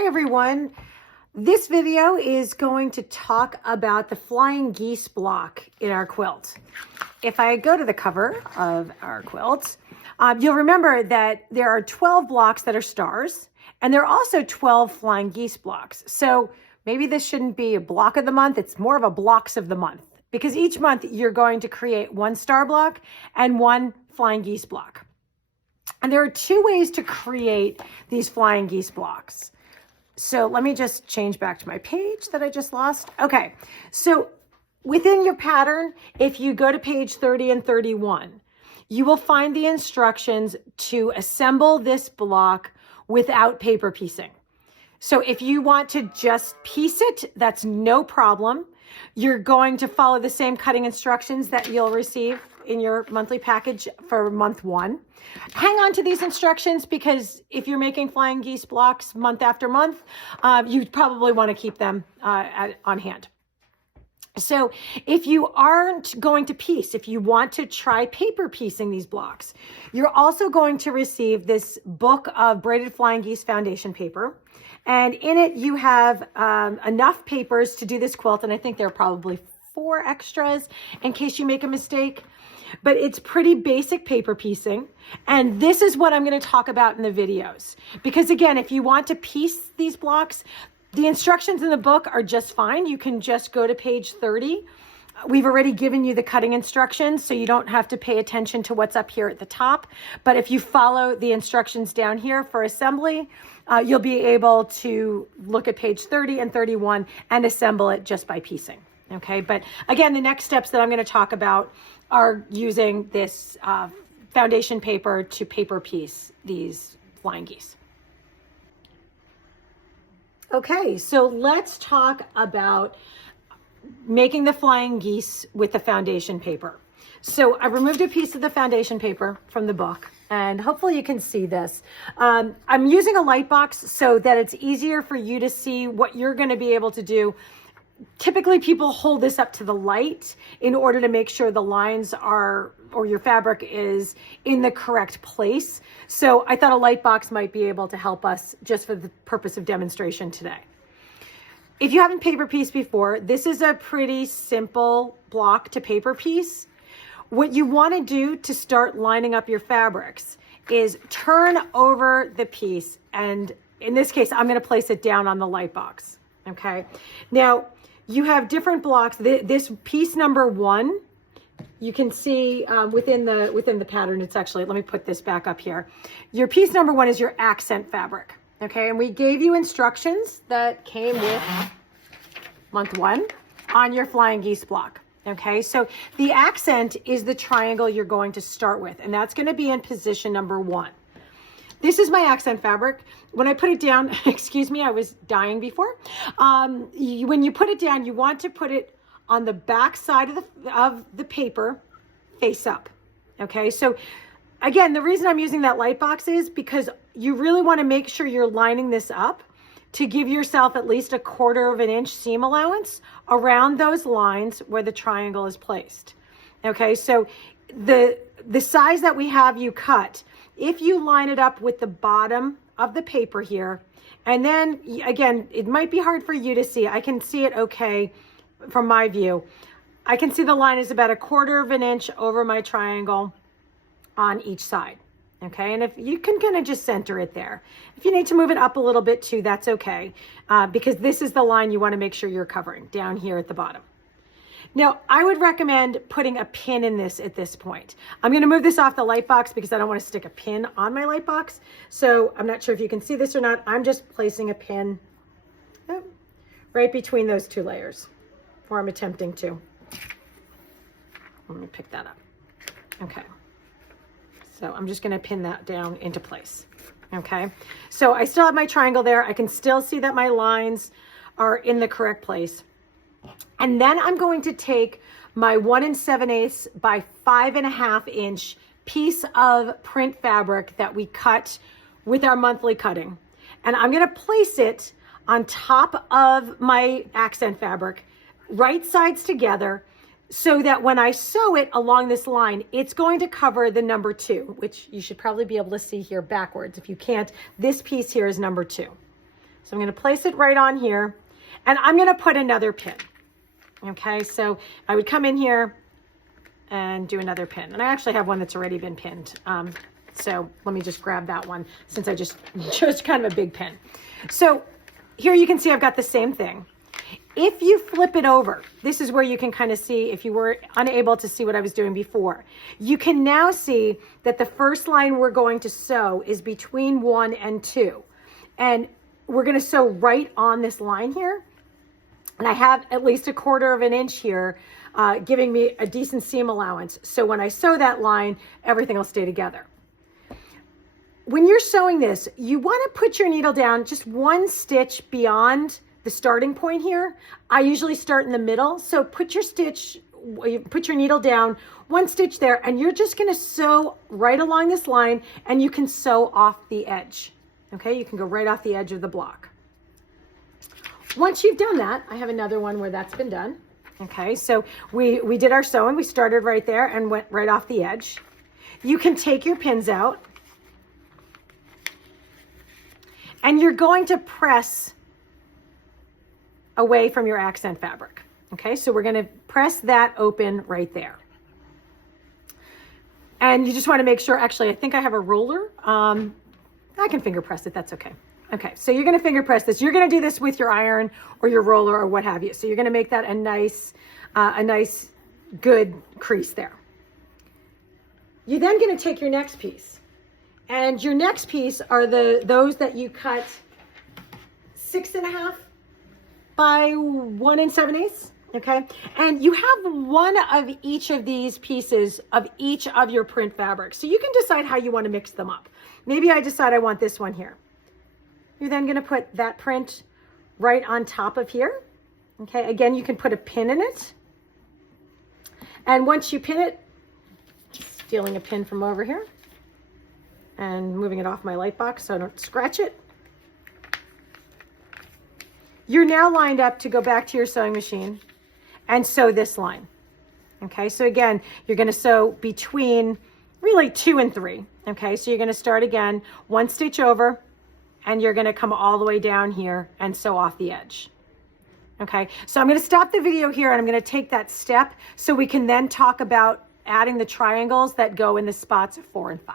Hi everyone. This video is going to talk about the flying geese block in our quilt. If I go to the cover of our quilt, you'll remember that there are 12 blocks that are stars, and there are also 12 flying geese blocks. So maybe this shouldn't be a block of the month, it's more of a blocks of the month, because each month you're going to create one star block and one flying geese block. And there are two ways to create these flying geese blocks. So let me just change back to my page that I just lost. Okay, so within your pattern, if you go to page 30 and 31, you will find the instructions to assemble this block without paper piecing. So if you want to just piece it, that's no problem. You're going to follow the same cutting instructions that you'll receive in your monthly package for month one. Hang on to these instructions because if you're making flying geese blocks month after month, you probably want to keep them on hand. So if you aren't going to piece, if you want to try paper piecing these blocks, you're also going to receive this book of braided flying geese foundation paper. And in it, you have enough papers to do this quilt. And I think there are probably 4 extras in case you make a mistake. But it's pretty basic paper piecing. And this is what I'm going to talk about in the videos. Because again, if you want to piece these blocks, the instructions in the book are just fine. You can just go to page 30. We've already given you the cutting instructions, so you don't have to pay attention to what's up here at the top. But if you follow the instructions down here for assembly, you'll be able to look at page 30 and 31 and assemble it just by piecing. Okay, but again, the next steps that I'm going to talk about are using this foundation paper to paper piece these flying geese. Okay, so let's talk about making the flying geese with the foundation paper. So I removed a piece of the foundation paper from the book, and hopefully you can see this. I'm using a light box so that it's easier for you to see what you're going to be able to do. Typically people hold this up to the light in order to make sure the lines are, or your fabric is in the correct place. So I thought a light box might be able to help us just for the purpose of demonstration today. If you haven't paper pieced before, this is a pretty simple block to paper piece. What you want to do to start lining up your fabrics is turn over the piece. And in this case, I'm going to place it down on the light box. Okay. Now, you have different blocks. This piece number 1, you can see within the pattern, it's actually, let me put this back up here. Your piece number 1 is your accent fabric. Okay, and we gave you instructions that came with month 1 on your flying geese block. Okay, so the accent is the triangle you're going to start with, and that's going to be in position number 1. This is my accent fabric. When I put it down, excuse me, I was dying before. When you put it down, you want to put it on the back side of the paper, face up. Okay, so again, the reason I'm using that light box is because you really want to make sure you're lining this up to give yourself at least 1/4 of an inch seam allowance around those lines where the triangle is placed. Okay, so the size that we have you cut, if you line it up with the bottom of the paper here, and then again, it might be hard for you to see. I can see it okay from my view. I can see the line is about 1/4 of an inch over my triangle on each side. Okay, and if you can kind of just center it there. If you need to move it up a little bit too, that's okay, because this is the line you want to make sure you're covering down here at the bottom. Now, I would recommend putting a pin in this at this point. I'm going to move this off the light box because I don't want to stick a pin on my light box. So I'm not sure if you can see this or not. I'm just placing a pin right between those 2 layers, or I'm attempting to. Let me pick that up. Okay. So I'm just going to pin that down into place. Okay. So I still have my triangle there. I can still see that my lines are in the correct place. And then I'm going to take my 1 7/8 by 5.5 inch piece of print fabric that we cut with our monthly cutting. And I'm going to place it on top of my accent fabric, right sides together, so that when I sew it along this line, it's going to cover the number 2, which you should probably be able to see here backwards. If you can't, this piece here is number 2. So I'm going to place it right on here, and I'm going to put another pin. Okay, so I would come in here and do another pin. And I actually have one that's already been pinned. So let me just grab that one since I just chose kind of a big pin. So here you can see I've got the same thing. If you flip it over, this is where you can kind of see, if you were unable to see what I was doing before, you can now see that the first line we're going to sew is between 1 and 2. And we're going to sew right on this line here. And I have at least 1/4 inch here, giving me a decent seam allowance. So when I sew that line, everything will stay together. When you're sewing this, you want to put your needle down just 1 stitch beyond the starting point here. I usually start in the middle. So put your needle down 1 stitch there, and you're just going to sew right along this line, and you can sew off the edge. Okay, you can go right off the edge of the block. Once you've done that, I have another one where that's been done. Okay, so we did our sewing. We started right there and went right off the edge. You can take your pins out, and you're going to press away from your accent fabric. Okay, so we're going to press that open right there. And you just want to make sure, actually, I think I have a ruler. I can finger press it, that's okay. Okay, so you're going to finger press this. You're going to do this with your iron or your roller or what have you. So you're going to make that a nice good crease there. You're then going to take your next piece, and your next piece are those that you cut 6.5 by 1 7/8. Okay, and you have one of each of these pieces of each of your print fabrics. So you can decide how you want to mix them up. Maybe I decide I want this one here. You're then going to put that print right on top of here. Okay, again, you can put a pin in it. And once you pin it, stealing a pin from over here and moving it off my light box so I don't scratch it. You're now lined up to go back to your sewing machine and sew this line. Okay, so again, you're going to sew between really 2 and 3. Okay, so you're going to start again, 1 stitch over, and you're going to come all the way down here and sew off the edge. Okay, so I'm going to stop the video here, and I'm going to take that step so we can then talk about adding the triangles that go in the spots 4 and 5.